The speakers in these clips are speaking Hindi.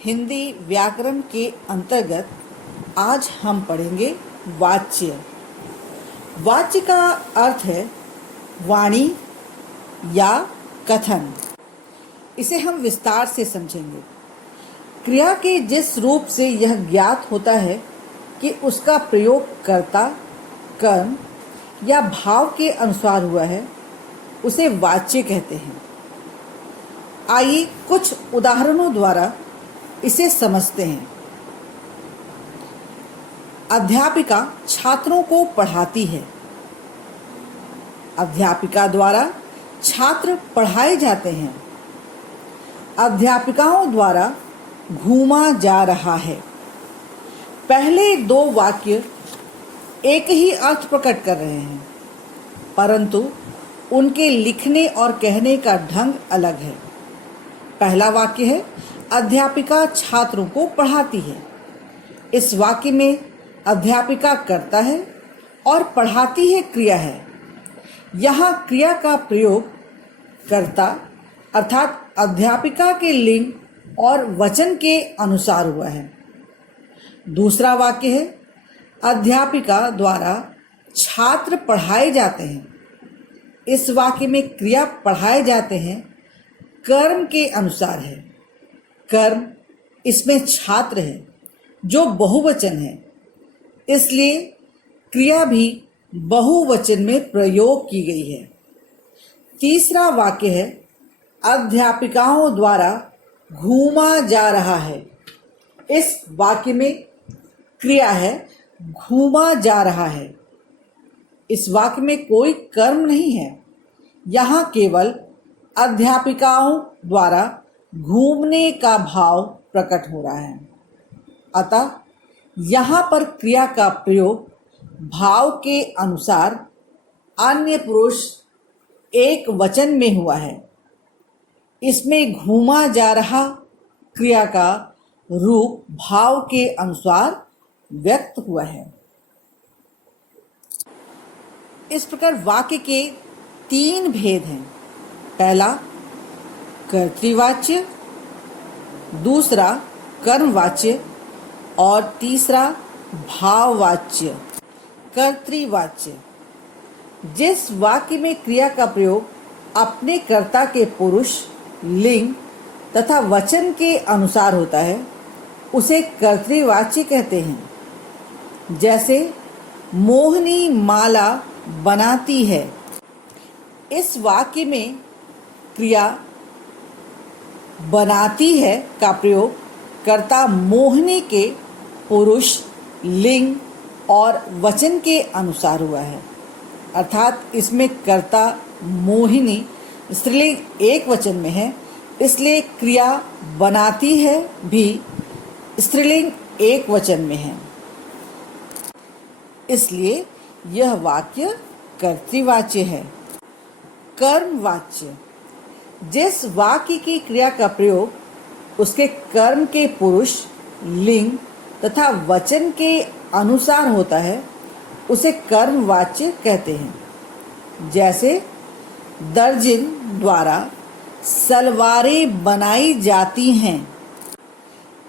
हिंदी व्याकरण के अंतर्गत आज हम पढ़ेंगे वाच्य। वाच्य का अर्थ है वाणी या कथन। इसे हम विस्तार से समझेंगे। क्रिया के जिस रूप से यह ज्ञात होता है कि उसका प्रयोग कर्ता, कर्म या भाव के अनुसार हुआ है, उसे वाच्य कहते हैं। आइए कुछ उदाहरणों द्वारा इसे समझते हैं। अध्यापिका छात्रों को पढ़ाती है। अध्यापिका द्वारा छात्र पढ़ाए जाते हैं। अध्यापिकाओं द्वारा घूमा जा रहा है। पहले दो वाक्य एक ही अर्थ प्रकट कर रहे हैं, परंतु उनके लिखने और कहने का ढंग अलग है। पहला वाक्य है अध्यापिका छात्रों को पढ़ाती है। इस वाक्य में अध्यापिका कर्ता है और पढ़ाती है क्रिया है। यहाँ क्रिया का प्रयोग कर्ता अर्थात अध्यापिका के लिंग और वचन के अनुसार हुआ है। दूसरा वाक्य है अध्यापिका द्वारा छात्र पढ़ाए जाते हैं। इस वाक्य में क्रिया पढ़ाए जाते हैं कर्म के अनुसार है। कर्म इसमें छात्र है जो बहुवचन है, इसलिए क्रिया भी बहुवचन में प्रयोग की गई है। तीसरा वाक्य है अध्यापिकाओं द्वारा घूमा जा रहा है। इस वाक्य में क्रिया है घूमा जा रहा है। इस वाक्य में कोई कर्म नहीं है। यहाँ केवल अध्यापिकाओं द्वारा घूमने का भाव प्रकट हो रहा है। अतः यहाँ पर क्रिया का प्रयोग भाव के अनुसार अन्य पुरुष एक वचन में हुआ है। इसमें घूमा जा रहा क्रिया का रूप भाव के अनुसार व्यक्त हुआ है। इस प्रकार वाक्य के तीन भेद हैं। पहला कर्तृवाच्य, दूसरा कर्मवाच्य और तीसरा भाववाच्य। कर्तृवाच्य जिस वाक्य में क्रिया का प्रयोग अपने कर्ता के पुरुष, लिंग तथा वचन के अनुसार होता है, उसे कर्तृवाच्य कहते हैं। जैसे मोहिनी माला बनाती है। इस वाक्य में क्रिया बनाती है का प्रयोग कर्ता मोहिनी के पुरुष, लिंग और वचन के अनुसार हुआ है। अर्थात इसमें कर्ता मोहिनी स्त्रीलिंग एक वचन में है, इसलिए क्रिया बनाती है भी स्त्रीलिंग एक वचन में है। इसलिए यह वाक्य कर्तृवाच्य है। कर्मवाच्य जिस वाक्य की क्रिया का प्रयोग उसके कर्म के पुरुष, लिंग तथा वचन के अनुसार होता है, उसे कर्मवाच्य कहते हैं। जैसे दर्जिन द्वारा सलवारें बनाई जाती हैं।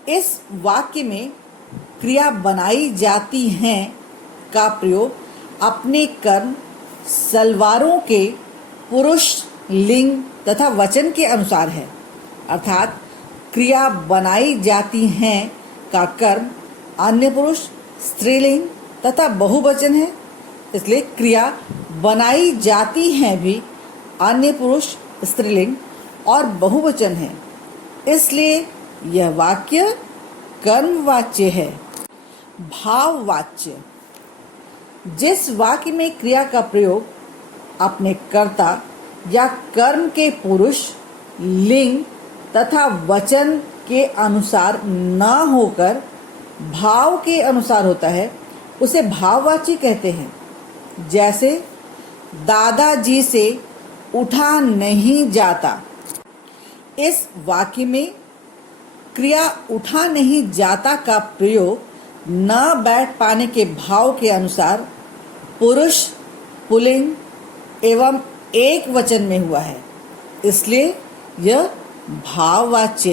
इस वाक्य में क्रिया बनाई जाती हैं का प्रयोग अपने कर्म सलवारों के पुरुष, लिंग तथा वचन के अनुसार है। अर्थात क्रिया बनाई जाती हैं का कर्म अन्य पुरुष, स्त्रीलिंग तथा बहुवचन है, इसलिए क्रिया बनाई जाती हैं भी अन्य पुरुष, स्त्रीलिंग और बहुवचन है, इसलिए यह वाक्य कर्मवाच्य है। भाववाच्य जिस वाक्य में क्रिया का प्रयोग अपने कर्ता या कर्म के पुरुष, लिंग तथा वचन के अनुसार न होकर भाव के अनुसार होता है, उसे भाववाच्य कहते हैं। जैसे दादाजी से उठा नहीं जाता। इस वाक्य में क्रिया उठा नहीं जाता का प्रयोग न बैठ पाने के भाव के अनुसार पुरुष, पुल्लिंग एवं एक वचन में हुआ है, इसलिए यह भाववाच्य